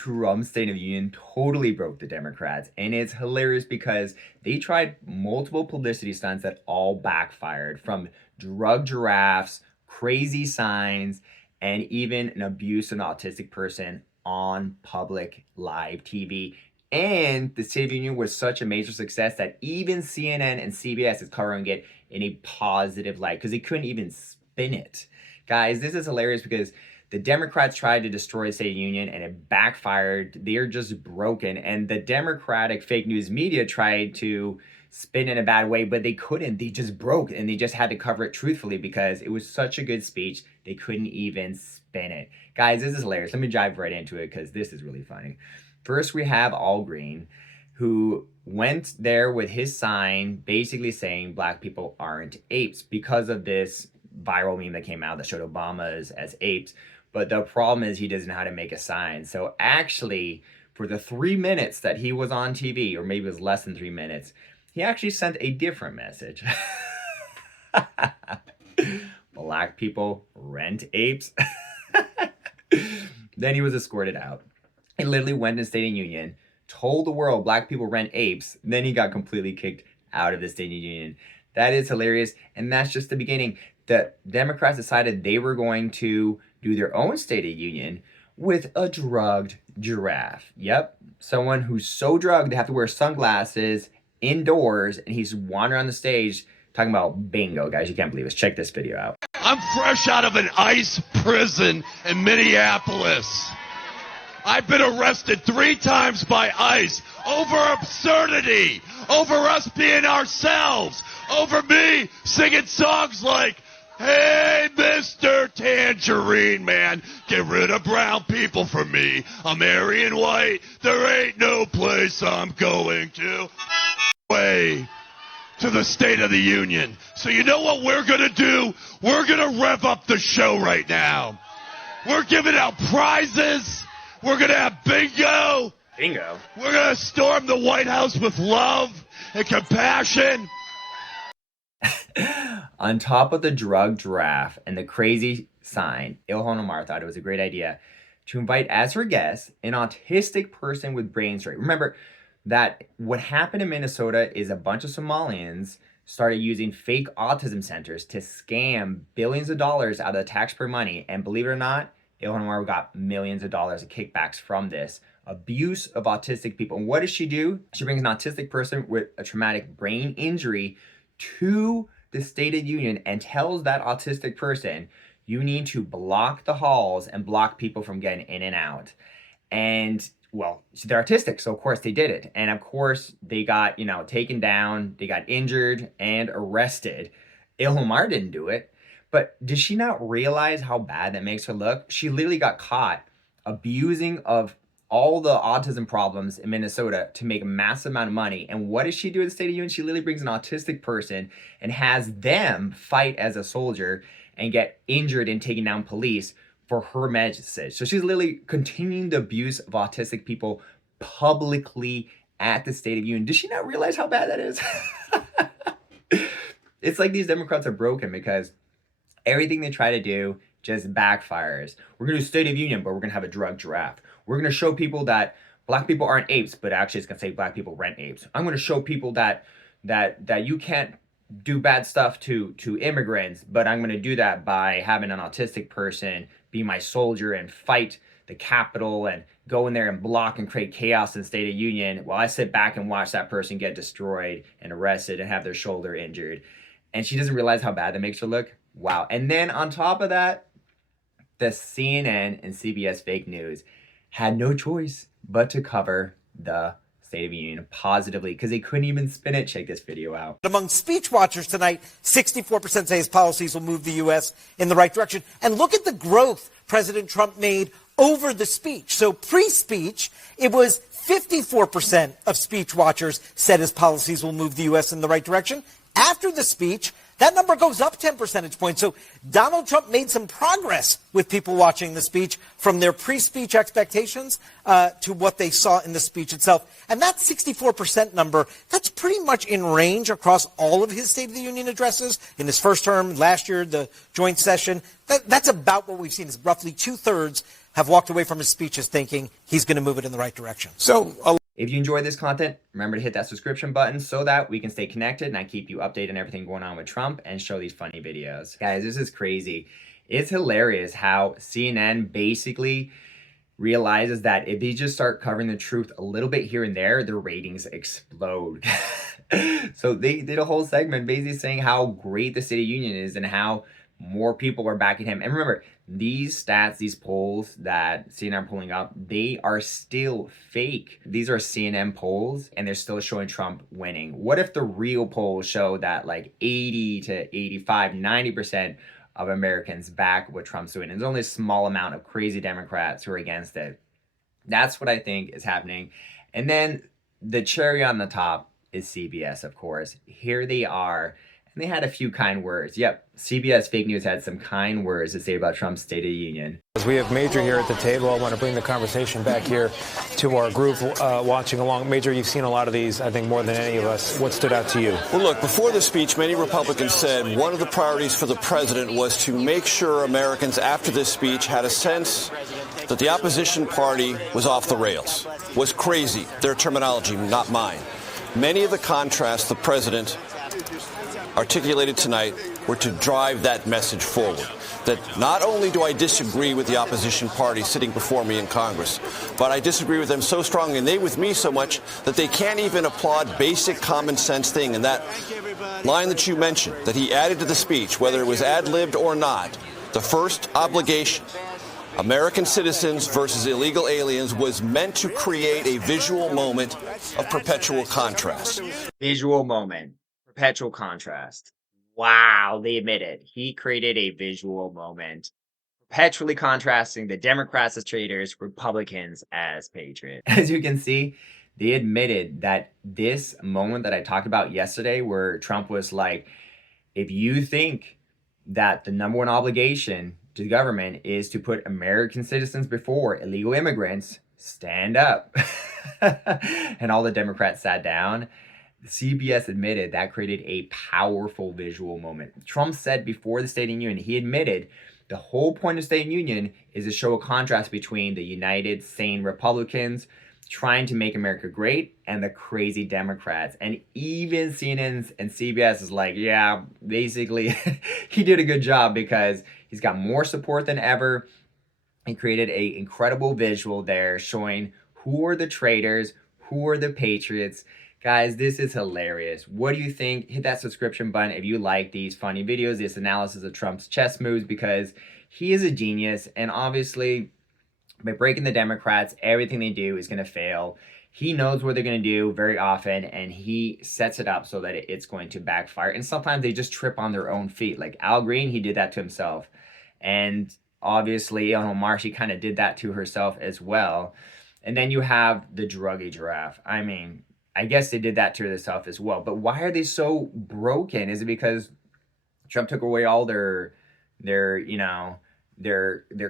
Trump's State of the Union totally broke the Democrats. And it's hilarious because they tried multiple publicity stunts that all backfired, from drug giraffes, crazy signs, and even an abuse of an autistic person on public live TV. And the State of the Union was such a major success that even CNN and CBS is covering it in a positive light because they couldn't even spin it. Guys, this is hilarious because the Democrats tried to destroy the State of the Union and it backfired. They're just broken. And the Democratic fake news media tried to spin in a bad way, but they couldn't. They just broke and they just had to cover it truthfully because it was such a good speech. They couldn't even spin it. Guys, this is hilarious. Let me dive right into it because this is really funny. First, we have Al Green, who went there with his sign basically saying black people aren't apes because of this viral meme that came out that showed Obama as apes. But the problem is he doesn't know how to make a sign. So actually, for the 3 minutes that he was on TV, or maybe it was less than 3 minutes, he actually sent a different message. Black people rent apes. Then he was escorted out. He literally went to the State of the Union, told the world black people rent apes. Then he got completely kicked out of the State of the Union. That is hilarious. And that's just the beginning. The Democrats decided they were going to do their own State of the Union with a drugged giraffe. Yep. Someone who's so drugged they have to wear sunglasses indoors, and he's wandering on the stage talking about bingo. Guys, you can't believe this. Check this video out. I'm fresh out of an ICE prison in Minneapolis. I've been arrested 3 times by ICE over absurdity, over us being ourselves, over me singing songs like, "Hey, Mr. Tangerine Man, get rid of brown people for me. I'm Aryan white. There ain't no place I'm going to." Way to the State of the Union. So you know what we're going to do? We're going to rev up the show right now. We're giving out prizes. We're going to have bingo. Bingo? We're going to storm the White House with love and compassion. On top of the drug giraffe and the crazy sign, Ilhan Omar thought it was a great idea to invite as her guest an autistic person with brain injury. Remember that what happened in Minnesota is a bunch of Somalians started using fake autism centers to scam billions of dollars out of the taxpayer money. And believe it or not, Ilhan Omar got millions of dollars of kickbacks from this abuse of autistic people. And what does she do? She brings an autistic person with a traumatic brain injury to the State of the Union and tells that autistic person, you need to block the halls and block people from getting in and out. And well, they're autistic, so of course they did it. And of course they got, taken down, they got injured and arrested. Ilhan Omar didn't do it. But did she not realize how bad that makes her look? She literally got caught abusing of all the autism problems in Minnesota to make a massive amount of money. And what does she do at the State of the Union? She literally brings an autistic person and has them fight as a soldier and get injured and taking down police for her message. So she's literally continuing the abuse of autistic people publicly at the State of the Union. Does she not realize how bad that is? It's like these Democrats are broken because everything they try to do just backfires. We're going to do State of the Union, but we're going to have a drug giraffe. We're going to show people that black people aren't apes, but actually it's going to say black people rent apes. I'm going to show people that you can't do bad stuff to immigrants, but I'm going to do that by having an autistic person be my soldier and fight the Capitol and go in there and block and create chaos in the State of the Union while I sit back and watch that person get destroyed and arrested and have their shoulder injured. And she doesn't realize how bad that makes her look. Wow. And then on top of that, the CNN and CBS fake news had no choice but to cover the State of the Union positively because they couldn't even spin it. Check this video out. Among speech watchers tonight, 64% say his policies will move the U.S. in the right direction. And look at the growth President Trump made over the speech. So pre-speech, it was 54% of speech watchers said his policies will move the U.S. in the right direction. After the speech, that number goes up 10 percentage points. So Donald Trump made some progress with people watching the speech from their pre-speech expectations to what they saw in the speech itself. And that 64% number, that's pretty much in range across all of his State of the Union addresses. In his first term, last year, the joint session, that's about what we've seen is roughly 2/3 have walked away from his speeches thinking he's going to move it in the right direction. So if you enjoyed this content, remember to hit that subscription button so that we can stay connected and I keep you updated on everything going on with Trump and show these funny videos. Guys, this is crazy. It's hilarious how CNN basically realizes that if they just start covering the truth a little bit here and there, their ratings explode. So they did a whole segment basically saying how great the State of Union is and how more people are backing him. And remember, these stats, these polls that CNN are pulling up, they are still fake. These are CNN polls and they're still showing Trump winning. What if the real polls show that like 80 to 85, 90% of Americans back what Trump's doing? And there's only a small amount of crazy Democrats who are against it. That's what I think is happening. And then the cherry on the top is CBS, of course. Here they are. And they had a few kind words. Yep, CBS Fake News had some kind words to say about Trump's State of the Union. As we have Major here at the table, I want to bring the conversation back here to our group watching along. Major, you've seen a lot of these, I think, more than any of us. What stood out to you? Well, look, before the speech, many Republicans said one of the priorities for the president was to make sure Americans after this speech had a sense that the opposition party was off the rails, was crazy, their terminology, not mine. Many of the contrasts the president articulated tonight were to drive that message forward. That not only do I disagree with the opposition party sitting before me in Congress, but I disagree with them so strongly and they with me so much that they can't even applaud basic common sense thing. And that line that you mentioned, that he added to the speech, whether it was ad-libbed or not, the first obligation, American citizens versus illegal aliens, was meant to create a visual moment of perpetual contrast. Visual moment. Perpetual contrast. Wow, they admit it. He created a visual moment, perpetually contrasting the Democrats as traitors, Republicans as patriots. As you can see, they admitted that this moment that I talked about yesterday, where Trump was like, if you think that the number one obligation to the government is to put American citizens before illegal immigrants, stand up. And all the Democrats sat down. CBS admitted that created a powerful visual moment. Trump said before the State of the Union, he admitted the whole point of State of the Union is to show a contrast between the united, sane Republicans trying to make America great and the crazy Democrats. And even CNN and CBS is like, yeah, basically he did a good job because he's got more support than ever. He created an incredible visual there showing who are the traitors, who are the patriots. Guys, this is hilarious. What do you think? Hit that subscription button if you like these funny videos, this analysis of Trump's chess moves, because he is a genius. And obviously, by breaking the Democrats, everything they do is going to fail. He knows what they're going to do very often, and he sets it up so that it's going to backfire. And sometimes they just trip on their own feet. Like Al Green, he did that to himself. And obviously, Ilhan Omar, she kind of did that to herself as well. And then you have the druggy giraffe. I mean, I guess they did that to themselves as well. But why are they so broken? Is it because Trump took away all their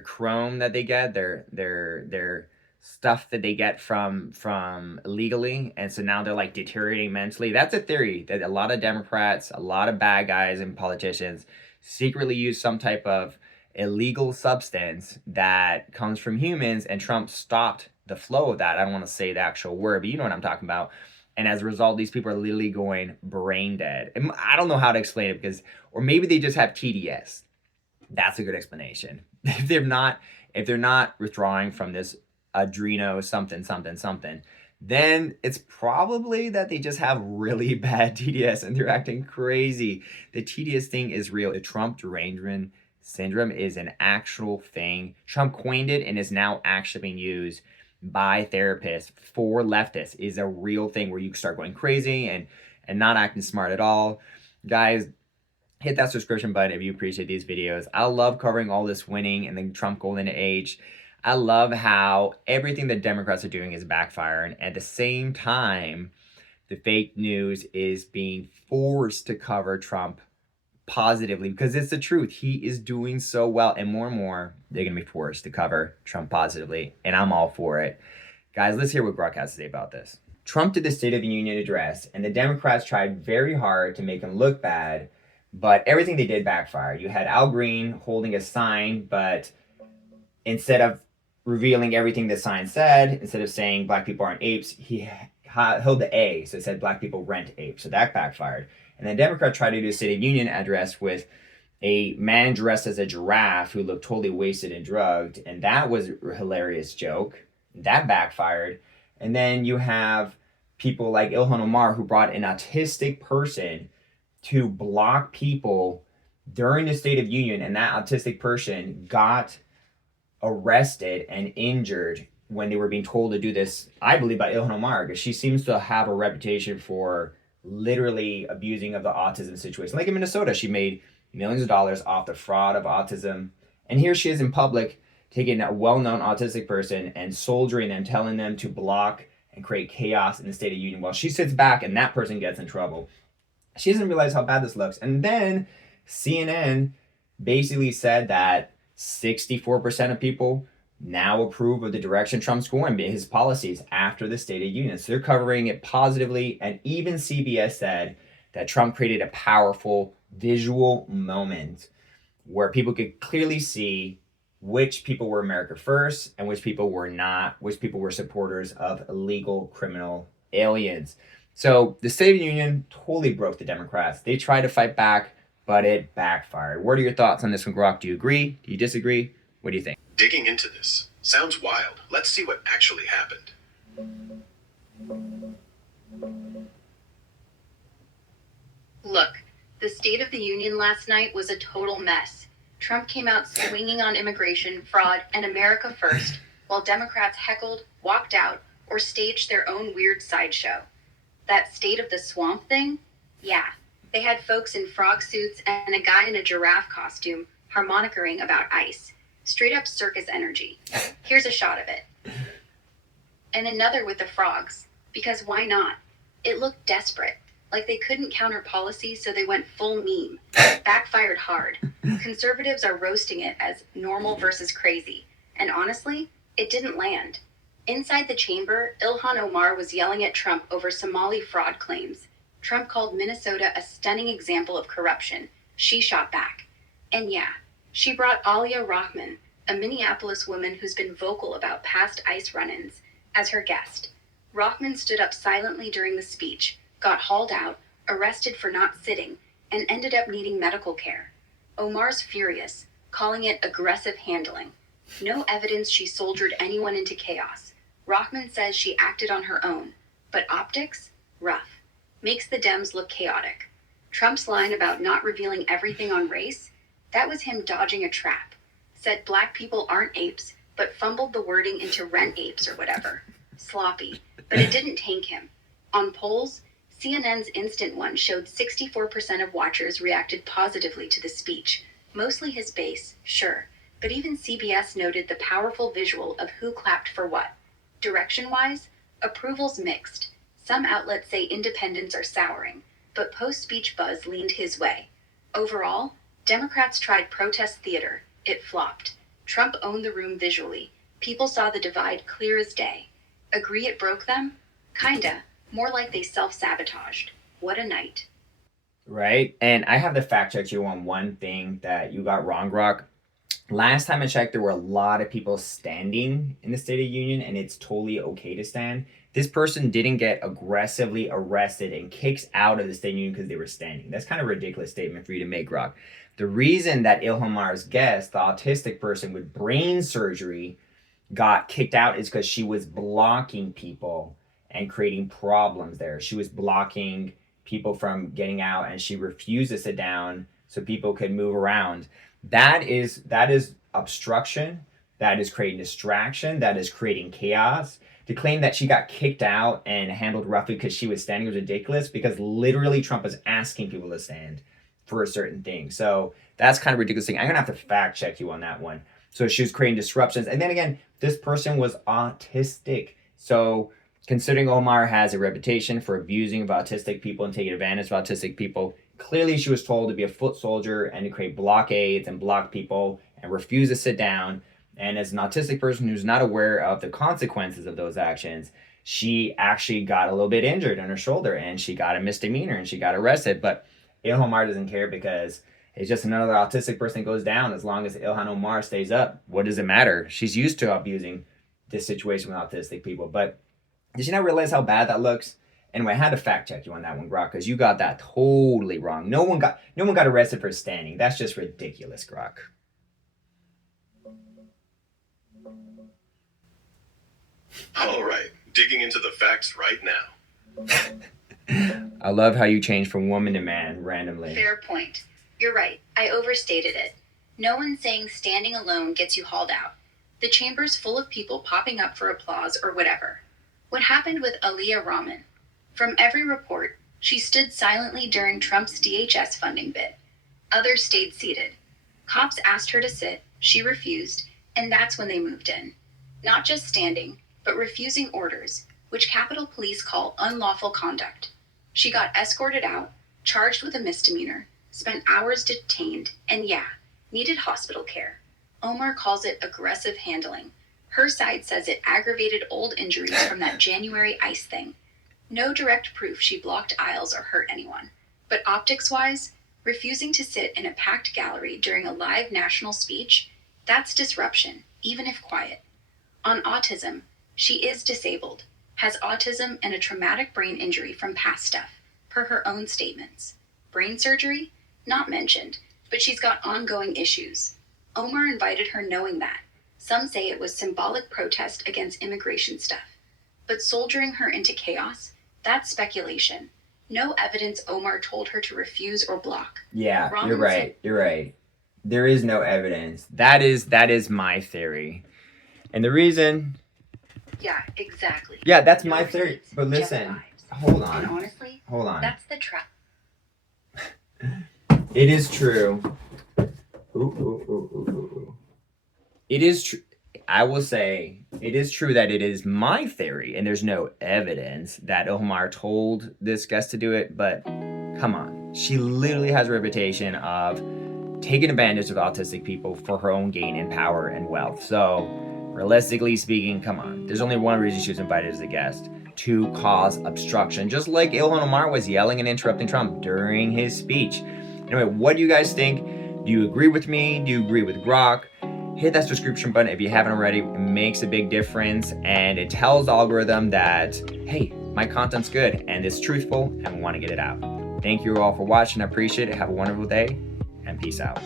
chrome that they get, their stuff that they get from illegally, and so now they're like deteriorating mentally? That's a theory that a lot of Democrats, a lot of bad guys and politicians secretly use some type of illegal substance that comes from humans, and Trump stopped the flow of that. I don't want to say the actual word, but you know what I'm talking about. And as a result, these people are literally going brain dead. And I don't know how to explain it because, or maybe they just have TDS. That's a good explanation. If they're not withdrawing from this adreno something, then it's probably that they just have really bad TDS and they're acting crazy. The TDS thing is real. The Trump derangement syndrome is an actual thing. Trump coined it and is now actually being used by therapists for leftists. Is a real thing where you start going crazy and not acting smart at all. Guys, hit that subscription button if you appreciate these videos. I love covering all this winning and the Trump golden age. I love how everything the Democrats are doing is backfiring. At the same time, the fake news is being forced to cover Trump positively because it's the truth. He is doing so well, and more, they're going to be forced to cover Trump positively, and I'm all for it. Guys, let's hear what Grok has to say about this. Trump did the State of the Union address, and the Democrats tried very hard to make him look bad, but everything they did backfired. You had Al Green holding a sign, but instead of revealing everything the sign said. Instead of saying black people aren't apes, he held the A, so it said black people rent apes. So that backfired. And then Democrats tried to do a State of Union address with a man dressed as a giraffe who looked totally wasted and drugged, and that was a hilarious joke. That backfired. And then you have people like Ilhan Omar, who brought an autistic person to block people during the State of Union, and that autistic person got arrested and injured when they were being told to do this, I believe, by Ilhan Omar, because she seems to have a reputation for literally abusing of the autism situation. Like in Minnesota, she made millions of dollars off the fraud of autism. And here she is in public taking a well-known autistic person and soldiering them, telling them to block and create chaos in the State of Union while she sits back and that person gets in trouble. She doesn't realize how bad this looks. And then CNN basically said that 64% of people now approve of the direction Trump's going, his policies after the State of Union. So they're covering it positively. And even CBS said that Trump created a powerful visual moment where people could clearly see which people were America first and which people were not, which people were supporters of illegal criminal aliens. So the State of the Union totally broke the Democrats. They tried to fight back, but it backfired. What are your thoughts on this one, Grok? Do you agree? Do you disagree? What do you think? Digging into this sounds wild. Let's see what actually happened. Look, the State of the Union last night was a total mess. Trump came out swinging on immigration, fraud, and America first, while Democrats heckled, walked out, or staged their own weird sideshow. That State of the Swamp thing? Yeah. They had folks in frog suits and a guy in a giraffe costume harmonicering about ice. Straight up circus energy. Here's a shot of it. And another with the frogs. Because why not? It looked desperate. Like they couldn't counter policy, so they went full meme. Backfired hard. Conservatives are roasting it as normal versus crazy. And honestly, it didn't land. Inside the chamber, Ilhan Omar was yelling at Trump over Somali fraud claims. Trump called Minnesota a stunning example of corruption. She shot back. And yeah, she brought Alia Rahman, a Minneapolis woman who's been vocal about past ICE run-ins, as her guest. Rahman stood up silently during the speech, got hauled out, arrested for not sitting, and ended up needing medical care. Omar's furious, calling it aggressive handling. No evidence she soldiered anyone into chaos. Rahman says she acted on her own, but optics? Rough. Makes the Dems look chaotic. Trump's line about not revealing everything on race? That was him dodging a trap. Said black people aren't apes, but fumbled the wording into rent apes or whatever. Sloppy, but it didn't tank him. On polls, CNN's Instant One showed 64% of watchers reacted positively to the speech. Mostly his base, sure, but even CBS noted the powerful visual of who clapped for what. Direction-wise, approval's mixed. Some outlets say independents are souring, but post-speech buzz leaned his way. Overall, Democrats tried protest theater. It flopped. Trump owned the room visually. People saw the divide clear as day. Agree it broke them? Kinda. More like they self-sabotaged. What a night. Right? And I have to fact check you on one thing that you got wrong, Grok. Last time I checked, there were a lot of people standing in the State of Union, and it's totally okay to stand. This person didn't get aggressively arrested and kicked out of the State of Union because they were standing. That's kind of a ridiculous statement for you to make, Grok. The reason that Ilhan Omar's guest, the autistic person with brain surgery, got kicked out is because she was blocking people and creating problems there. She was blocking people from getting out, and she refused to sit down so people could move around. That is obstruction. That is creating distraction. That is creating chaos. To claim that she got kicked out and handled roughly because she was standing was ridiculous, because literally Trump was asking people to stand for a certain thing. So that's kind of ridiculous thing. I'm gonna have to fact check you on that one. So she was creating disruptions. And then again, this person was autistic. So considering Omar has a reputation for abusing of autistic people and taking advantage of autistic people, clearly she was told to be a foot soldier and to create blockades and block people and refuse to sit down. And as an autistic person who's not aware of the consequences of those actions, she actually got a little bit injured on her shoulder and she got a misdemeanor and she got arrested. But Ilhan Omar doesn't care because It's just another autistic person goes down as long as Ilhan Omar stays up. What does it matter? She's used to abusing this situation with autistic people. But did you not realize how bad that looks? Anyway, I had to fact check you on that one, Grok, because you got that totally wrong. No one got arrested for standing. That's just ridiculous, Grok. All right, digging into the facts right now. I love how you changed from woman to man randomly. Fair point. You're right. I overstated it. No one's saying standing alone gets you hauled out. The chamber's full of people popping up for applause or whatever. What happened with Aliyah Rahman? From every report, she stood silently during Trump's DHS funding bid. Others stayed seated. Cops asked her to sit, she refused, and that's when they moved in. Not just standing, but refusing orders, which Capitol Police call unlawful conduct. She got escorted out, charged with a misdemeanor, spent hours detained, and needed hospital care. Omar calls it aggressive handling. Her side says it aggravated old injuries from that January ICE thing. No direct proof she blocked aisles or hurt anyone. But optics-wise, refusing to sit in a packed gallery during a live national speech, that's disruption, even if quiet. On autism, she is disabled, has autism and a traumatic brain injury from past stuff, per her own statements. Brain surgery? Not mentioned, but she's got ongoing issues. Omar invited her knowing that. Some say it was symbolic protest against immigration stuff. But soldiering her into chaos? That's speculation. No evidence Omar told her to refuse or block. Yeah, you're right. You're right. There is no evidence. That is my theory. And the reason... Yeah, exactly. Yeah, that's my theory. But listen, hold on. And honestly, hold on. That's the trap. It is true. It is true. I will say it is true that it is my theory, and there's no evidence that Omar told this guest to do it. But come on, she literally has a reputation of taking advantage of autistic people for her own gain and power and wealth. So, realistically speaking, come on. There's only one reason she was invited as a guest: to cause obstruction, just like Ilhan Omar was yelling and interrupting Trump during his speech. Anyway, what do you guys think? Do you agree with me? Do you agree with Grok? Hit that subscription button if you haven't already. It makes a big difference, and it tells the algorithm that, hey, my content's good and it's truthful and we want to get it out. Thank you all for watching. I appreciate it. Have a wonderful day and peace out.